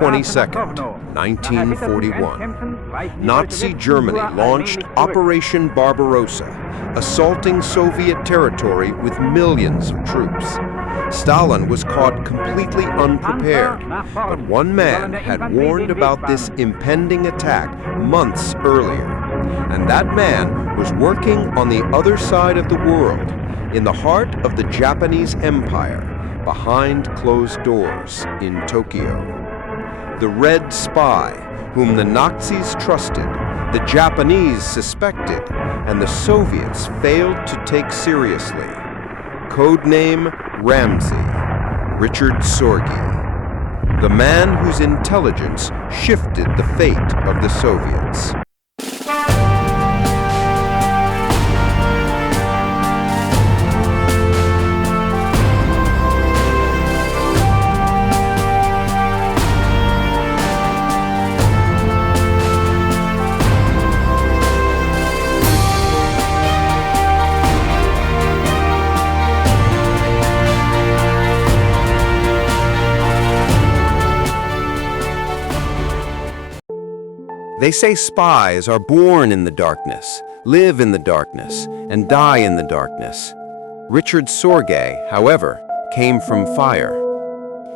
22nd, 1941. Nazi Germany launched Operation Barbarossa, assaulting Soviet territory with millions of troops. Stalin was caught completely unprepared, but one man had warned about this impending attack months earlier. And that man was working on the other side of the world, in the heart of the Japanese Empire, behind closed doors in Tokyo. The Red Spy, whom the Nazis trusted, the Japanese suspected, and the Soviets failed to take seriously. Codename Ramsey, Richard Sorge, the man whose intelligence shifted the fate of the Soviets. They say spies are born in the darkness, live in the darkness, and die in the darkness. Richard Sorge, however, came from fire.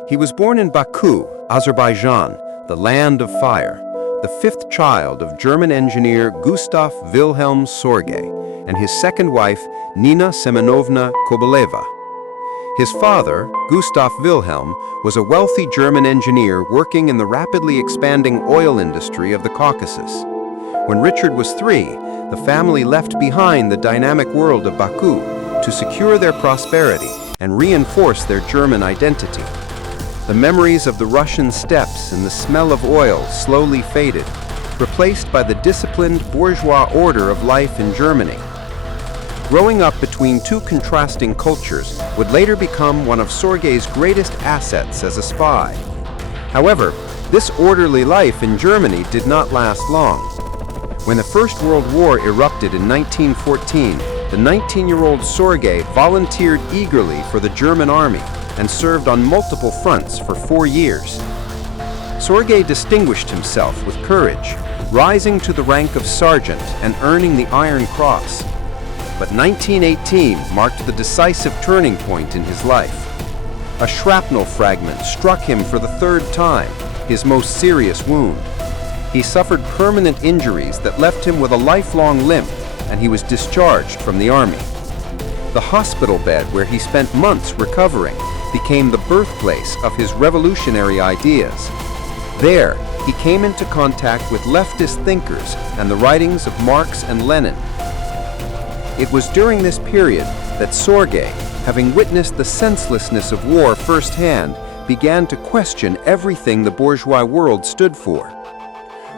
He was born in Baku, Azerbaijan, the land of fire, the fifth child of German engineer Gustav Wilhelm Sorge and his second wife, Nina Semenovna Kobaleva. His father, Gustav Wilhelm, was a wealthy German engineer working in the rapidly expanding oil industry of the Caucasus. When Richard was 3, the family left behind the dynamic world of Baku to secure their prosperity and reinforce their German identity. The memories of the Russian steppes and the smell of oil slowly faded, replaced by the disciplined bourgeois order of life in Germany. Growing up between two contrasting cultures would later become one of Sorge's greatest assets as a spy. However, this orderly life in Germany did not last long. When the First World War erupted in 1914, the 19-year-old Sorge volunteered eagerly for the German army and served on multiple fronts for 4 years. Sorge distinguished himself with courage, rising to the rank of sergeant and earning the Iron Cross. But 1918 marked the decisive turning point in his life. A shrapnel fragment struck him for the 3rd time, his most serious wound. He suffered permanent injuries that left him with a lifelong limp, and he was discharged from the army. The hospital bed where he spent months recovering became the birthplace of his revolutionary ideas. There, he came into contact with leftist thinkers and the writings of Marx and Lenin. It was during this period that Sorge, having witnessed the senselessness of war firsthand, began to question everything the bourgeois world stood for.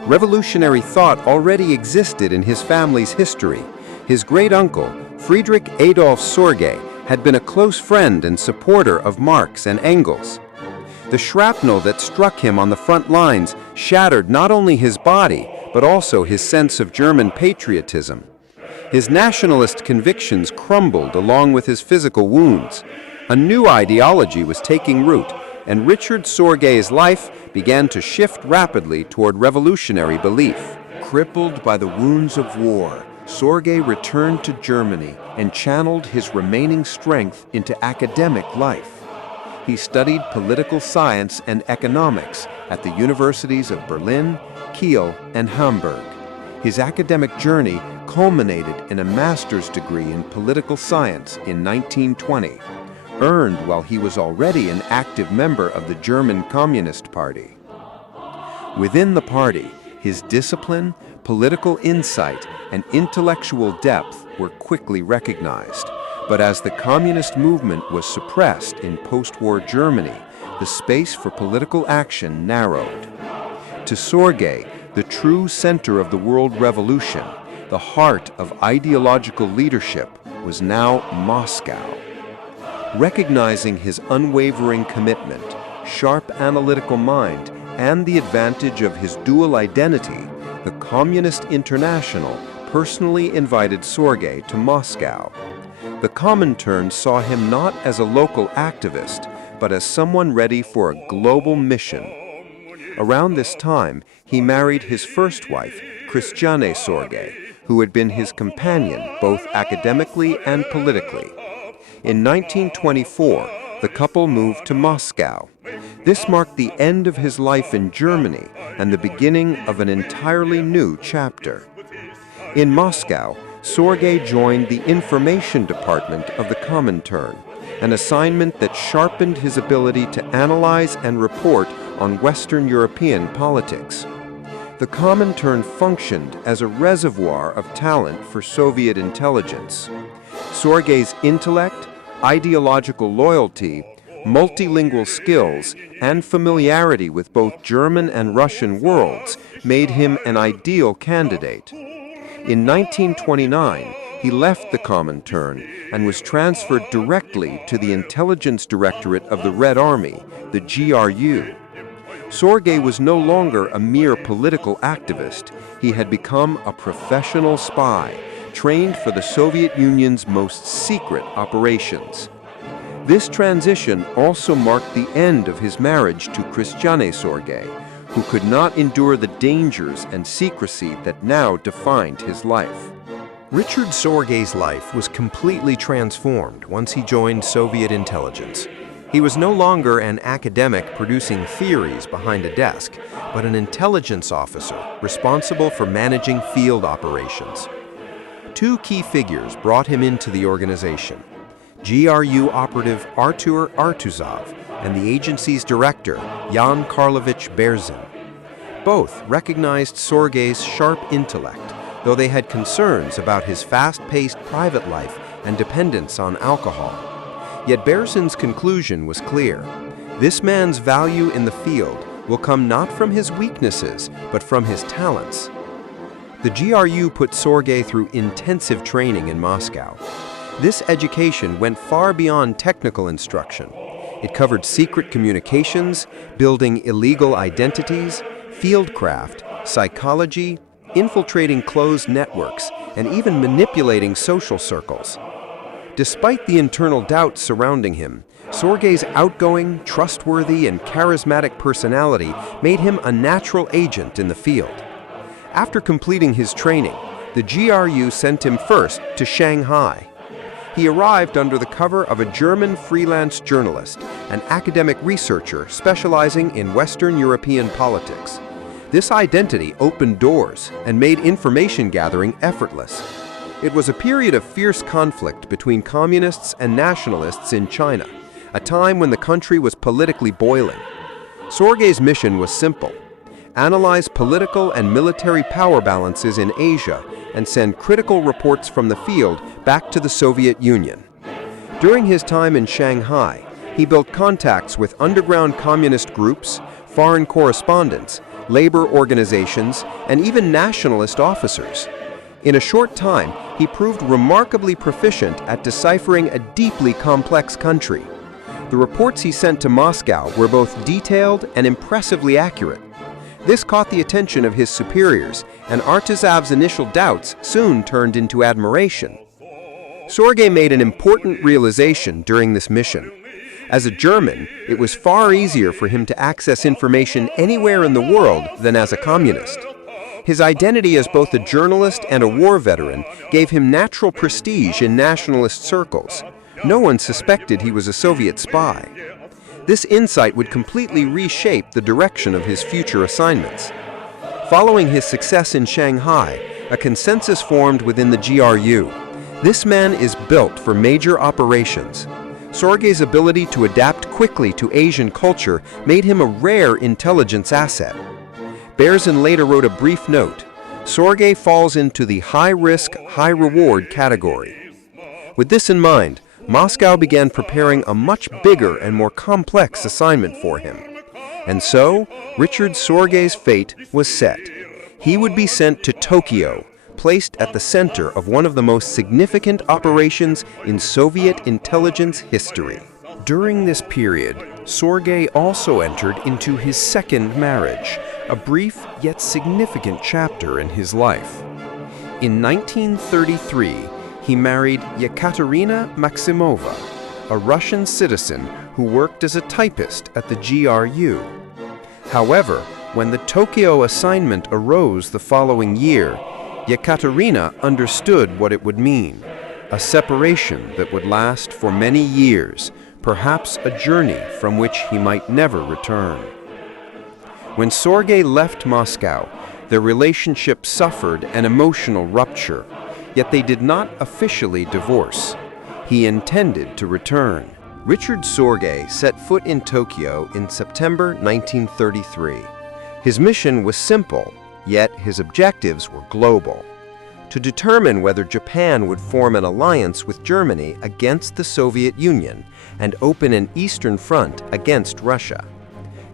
Revolutionary thought already existed in his family's history. His great-uncle, Friedrich Adolf Sorge, had been a close friend and supporter of Marx and Engels. The shrapnel that struck him on the front lines shattered not only his body, but also his sense of German patriotism. His nationalist convictions crumbled along with his physical wounds. A new ideology was taking root, and Richard Sorge's life began to shift rapidly toward revolutionary belief. Crippled by the wounds of war, Sorge returned to Germany and channeled his remaining strength into academic life. He studied political science and economics at the universities of Berlin, Kiel, and Hamburg. His academic journey culminated in a master's degree in political science in 1920, earned while he was already an active member of the German Communist Party. Within the party, his discipline, political insight, and intellectual depth were quickly recognized. But as the communist movement was suppressed in post-war Germany, the space for political action narrowed. To Sorge, the true center of the world revolution, the heart of ideological leadership, was now Moscow. Recognizing his unwavering commitment, sharp analytical mind, and the advantage of his dual identity, the Communist International personally invited Sorge to Moscow. The Comintern saw him not as a local activist, but as someone ready for a global mission. Around this time, he married his first wife, Christiane Sorge, who had been his companion both academically and politically. In 1924, the couple moved to Moscow. This marked the end of his life in Germany and the beginning of an entirely new chapter. In Moscow, Sorge joined the information department of the Comintern, an assignment that sharpened his ability to analyze and report on Western European politics. The Comintern functioned as a reservoir of talent for Soviet intelligence. Sorge's intellect, ideological loyalty, multilingual skills, and familiarity with both German and Russian worlds made him an ideal candidate. In 1929, he left the Comintern and was transferred directly to the Intelligence Directorate of the Red Army, the GRU. Sorge was no longer a mere political activist. He had become a professional spy, trained for the Soviet Union's most secret operations. This transition also marked the end of his marriage to Christiane Sorge, who could not endure the dangers and secrecy that now defined his life. Richard Sorge's life was completely transformed once he joined Soviet intelligence. He was no longer an academic producing theories behind a desk, but an intelligence officer responsible for managing field operations. Two key figures brought him into the organization: GRU operative Artur Artuzov and the agency's director, Jan Karlovich Berzin. Both recognized Sorge's sharp intellect, though they had concerns about his fast-paced private life and dependence on alcohol. Yet Berzin's conclusion was clear. This man's value in the field will come not from his weaknesses, but from his talents. The GRU put Sorge through intensive training in Moscow. This education went far beyond technical instruction. It covered secret communications, building illegal identities, fieldcraft, psychology, infiltrating closed networks, and even manipulating social circles. Despite the internal doubts surrounding him, Sorge's outgoing, trustworthy, and charismatic personality made him a natural agent in the field. After completing his training, the GRU sent him first to Shanghai. He arrived under the cover of a German freelance journalist, an academic researcher specializing in Western European politics. This identity opened doors and made information gathering effortless. It was a period of fierce conflict between communists and nationalists in China, a time when the country was politically boiling. Sorge's mission was simple: analyze political and military power balances in Asia and send critical reports from the field back to the Soviet Union. During his time in Shanghai, he built contacts with underground communist groups, foreign correspondents, labor organizations, and even nationalist officers. In a short time, he proved remarkably proficient at deciphering a deeply complex country. The reports he sent to Moscow were both detailed and impressively accurate. This caught the attention of his superiors, and Artuzov's initial doubts soon turned into admiration. Sorge made an important realization during this mission. As a German, it was far easier for him to access information anywhere in the world than as a communist. His identity as both a journalist and a war veteran gave him natural prestige in nationalist circles. No one suspected he was a Soviet spy. This insight would completely reshape the direction of his future assignments. Following his success in Shanghai, a consensus formed within the GRU. This man is built for major operations. Sorge's ability to adapt quickly to Asian culture made him a rare intelligence asset. Berzin later wrote a brief note: Sorge falls into the high-risk, high-reward category. With this in mind, Moscow began preparing a much bigger and more complex assignment for him. And so, Richard Sorge's fate was set. He would be sent to Tokyo, placed at the center of one of the most significant operations in Soviet intelligence history. During this period, Sorge also entered into his second marriage, a brief yet significant chapter in his life. In 1933, he married Yekaterina Maximova, a Russian citizen who worked as a typist at the GRU. However, When the Tokyo assignment arose the following year, Yekaterina understood what it would mean, a separation that would last for many years, perhaps a journey from which he might never return. When Sorge left Moscow, their relationship suffered an emotional rupture, yet they did not officially divorce. He intended to return. Richard Sorge set foot in Tokyo in September 1933. His mission was simple, yet his objectives were global: to determine whether Japan would form an alliance with Germany against the Soviet Union and open an eastern front against Russia.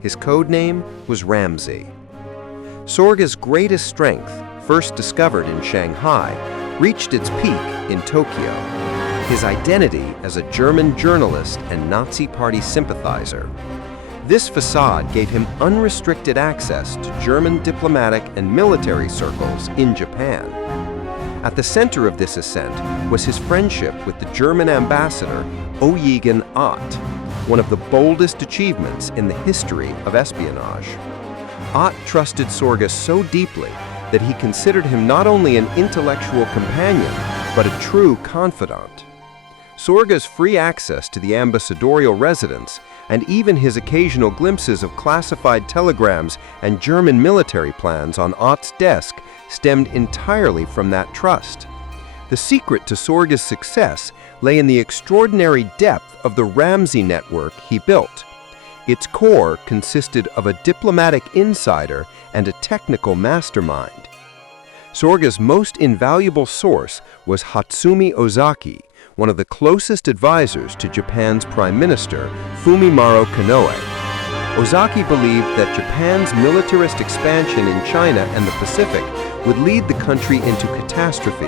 His code name was Ramsey. Sorge's greatest strength, first discovered in Shanghai, reached its peak in Tokyo. His identity as a German journalist and Nazi Party sympathizer. This facade gave him unrestricted access to German diplomatic and military circles in Japan. At the center of this ascent was his friendship with the German ambassador Eugen Ott, one of the boldest achievements in the history of espionage. Ott trusted Sorge so deeply that he considered him not only an intellectual companion, but a true confidant. Sorge's free access to the ambassadorial residence, and even his occasional glimpses of classified telegrams and German military plans on Ott's desk, stemmed entirely from that trust. The secret to Sorge's success lay in the extraordinary depth of the Ramsey network he built. Its core consisted of a diplomatic insider and a technical mastermind. Sorge's most invaluable source was Hatsumi Ozaki, one of the closest advisors to Japan's Prime Minister, Fumimaro Konoe. Ozaki believed that Japan's militarist expansion in China and the Pacific would lead the country into catastrophe.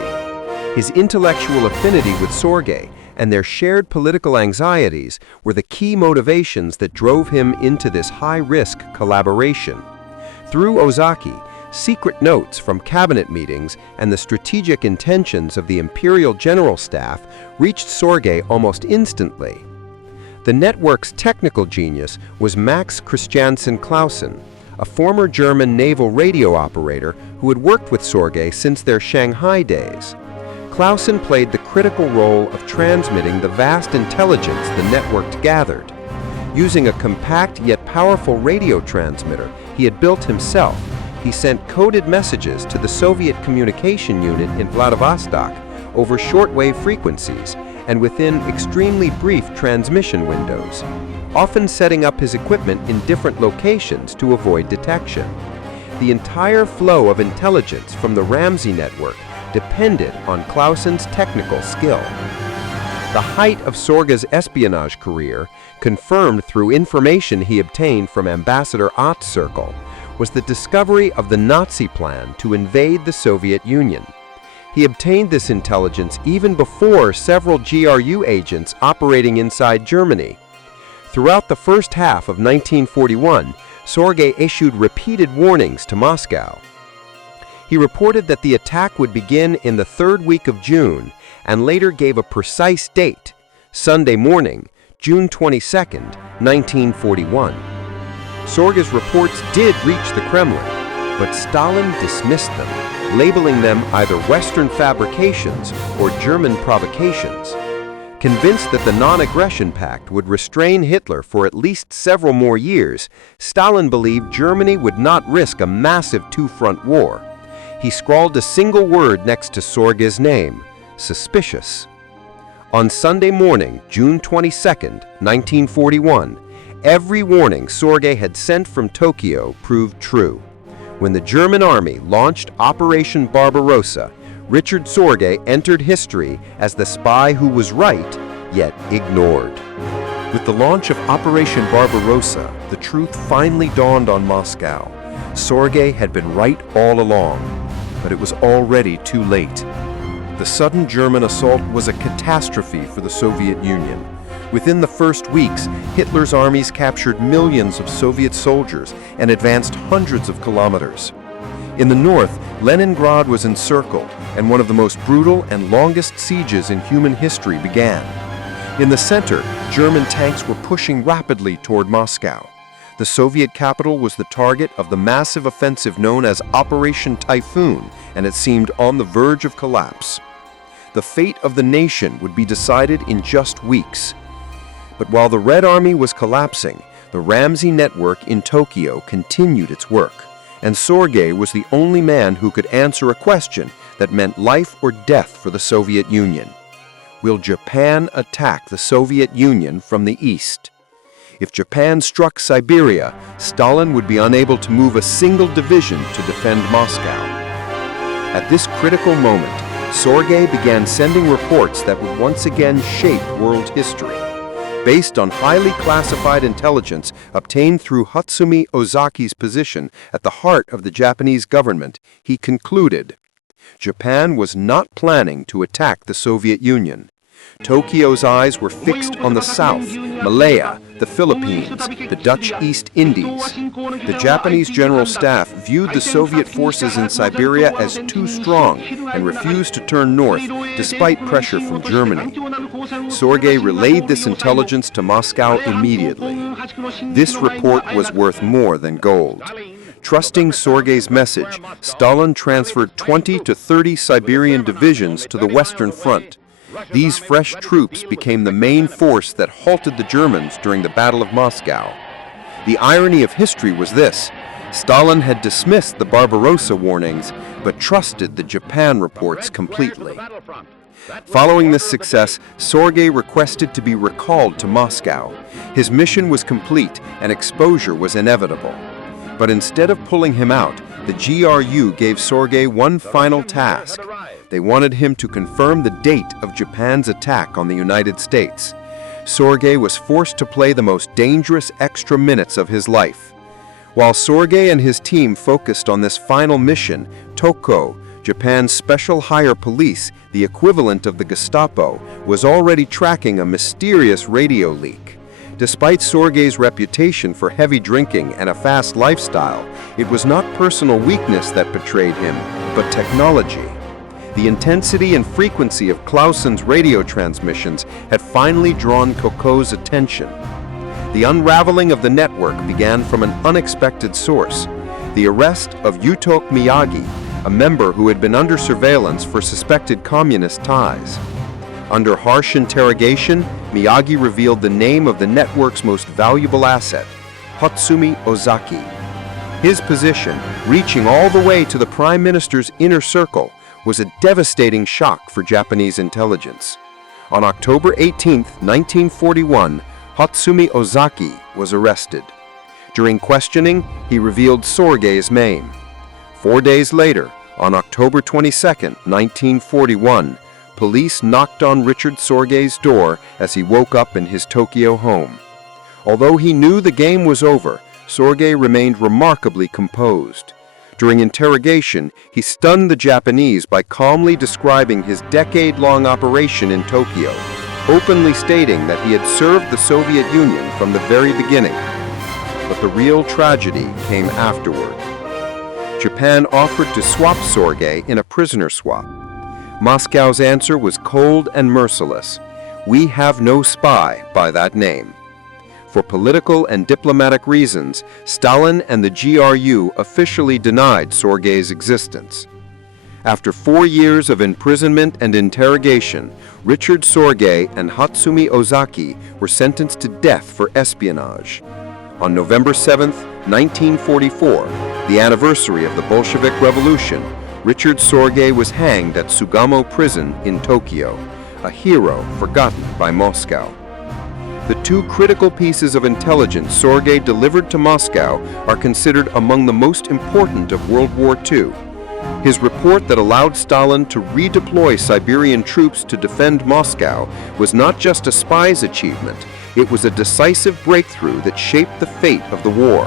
His intellectual affinity with Sorge and their shared political anxieties were the key motivations that drove him into this high-risk collaboration. Through Ozaki, secret notes from cabinet meetings and the strategic intentions of the Imperial General Staff reached Sorge almost instantly. The network's technical genius was Max Christiansen Clausen, a former German naval radio operator who had worked with Sorge since their Shanghai days. Clausen played the critical role of transmitting the vast intelligence the network gathered. Using a compact yet powerful radio transmitter he had built himself, he sent coded messages to the Soviet communication unit in Vladivostok over shortwave frequencies and within extremely brief transmission windows, often setting up his equipment in different locations to avoid detection. The entire flow of intelligence from the Ramsey network depended on Clausen's technical skill. The height of Sorge's espionage career, confirmed through information he obtained from Ambassador Ott's circle, was the discovery of the Nazi plan to invade the Soviet Union. He obtained this intelligence even before several GRU agents operating inside Germany. Throughout the first half of 1941, Sorge issued repeated warnings to Moscow. He reported that the attack would begin in the third week of June and later gave a precise date, Sunday morning, June 22, 1941. Sorge's reports did reach the Kremlin, but Stalin dismissed them, labeling them either Western fabrications or German provocations. Convinced that the non-aggression pact would restrain Hitler for at least several more years, Stalin believed Germany would not risk a massive two-front war. He scrawled a single word next to Sorge's name: suspicious. On Sunday morning, June 22, 1941, every warning Sorge had sent from Tokyo proved true. When the German army launched Operation Barbarossa, Richard Sorge entered history as the spy who was right, yet ignored. With the launch of Operation Barbarossa, the truth finally dawned on Moscow. Sorge had been right all along, but it was already too late. The sudden German assault was a catastrophe for the Soviet Union. Within the first weeks, Hitler's armies captured millions of Soviet soldiers and advanced hundreds of kilometers. In the north, Leningrad was encircled, and one of the most brutal and longest sieges in human history began. In the center, German tanks were pushing rapidly toward Moscow. The Soviet capital was the target of the massive offensive known as Operation Typhoon, and it seemed on the verge of collapse. The fate of the nation would be decided in just weeks. But while the Red Army was collapsing, the Ramsey network in Tokyo continued its work, and Sorge was the only man who could answer a question that meant life or death for the Soviet Union. Will Japan attack the Soviet Union from the east? If Japan struck Siberia, Stalin would be unable to move a single division to defend Moscow. At this critical moment, Sorge began sending reports that would once again shape world history. Based on highly classified intelligence obtained through Hatsumi Ozaki's position at the heart of the Japanese government, he concluded, Japan was not planning to attack the Soviet Union. Tokyo's eyes were fixed on the south, Malaya, the Philippines, the Dutch East Indies. The Japanese General Staff viewed the Soviet forces in Siberia as too strong and refused to turn north despite pressure from Germany. Sorge relayed this intelligence to Moscow immediately. This report was worth more than gold. Trusting Sorge's message, Stalin transferred 20 to 30 Siberian divisions to the Western Front. These fresh troops became the main force that halted the Germans during the Battle of Moscow. The irony of history was this: Stalin had dismissed the Barbarossa warnings, but trusted the Japan reports completely. Following this success, Sorge requested to be recalled to Moscow. His mission was complete and exposure was inevitable. But instead of pulling him out, the GRU gave Sorge one final task. They wanted him to confirm the date of Japan's attack on the United States. Sorge was forced to play the most dangerous extra minutes of his life. While Sorge and his team focused on this final mission, Toko, Japan's special hire police, the equivalent of the Gestapo, was already tracking a mysterious radio leak. Despite Sorge's reputation for heavy drinking and a fast lifestyle, it was not personal weakness that betrayed him, but technology. The intensity and frequency of Clausen's radio transmissions had finally drawn Koko's attention. The unraveling of the network began from an unexpected source: the arrest of Yutok Miyagi, a member who had been under surveillance for suspected communist ties. Under harsh interrogation, Miyagi revealed the name of the network's most valuable asset, Hatsumi Ozaki. His position, reaching all the way to the Prime Minister's inner circle, was a devastating shock for Japanese intelligence. On October 18, 1941, Hatsumi Ozaki was arrested. During questioning, he revealed Sorge's name. 4 days later, on October 22, 1941, police knocked on Richard Sorge's door as he woke up in his Tokyo home. Although he knew the game was over, Sorge remained remarkably composed. During interrogation, he stunned the Japanese by calmly describing his decade-long operation in Tokyo, openly stating that he had served the Soviet Union from the very beginning. But the real tragedy came afterward. Japan offered to swap Sorge in a prisoner swap. Moscow's answer was cold and merciless: "We have no spy by that name." For political and diplomatic reasons, Stalin and the GRU officially denied Sorge's existence. After 4 years of imprisonment and interrogation, Richard Sorge and Hatsumi Ozaki were sentenced to death for espionage. On November 7, 1944, the anniversary of the Bolshevik Revolution, Richard Sorge was hanged at Sugamo Prison in Tokyo, a hero forgotten by Moscow. The two critical pieces of intelligence Sorge delivered to Moscow are considered among the most important of World War II. His report that allowed Stalin to redeploy Siberian troops to defend Moscow was not just a spy's achievement, it was a decisive breakthrough that shaped the fate of the war.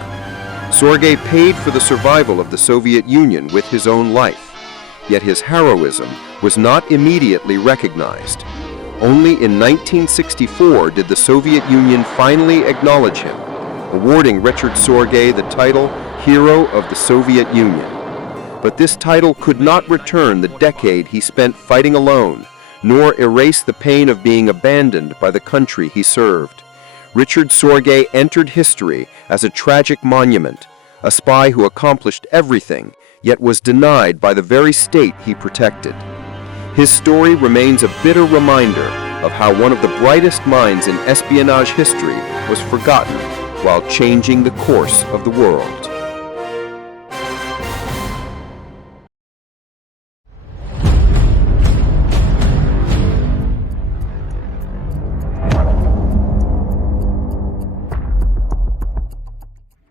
Sorge paid for the survival of the Soviet Union with his own life, yet his heroism was not immediately recognized. Only in 1964 did the Soviet Union finally acknowledge him, awarding Richard Sorge the title Hero of the Soviet Union. But this title could not return the decade he spent fighting alone, nor erase the pain of being abandoned by the country he served. Richard Sorge entered history as a tragic monument, a spy who accomplished everything, yet was denied by the very state he protected. His story remains a bitter reminder of how one of the brightest minds in espionage history was forgotten while changing the course of the world.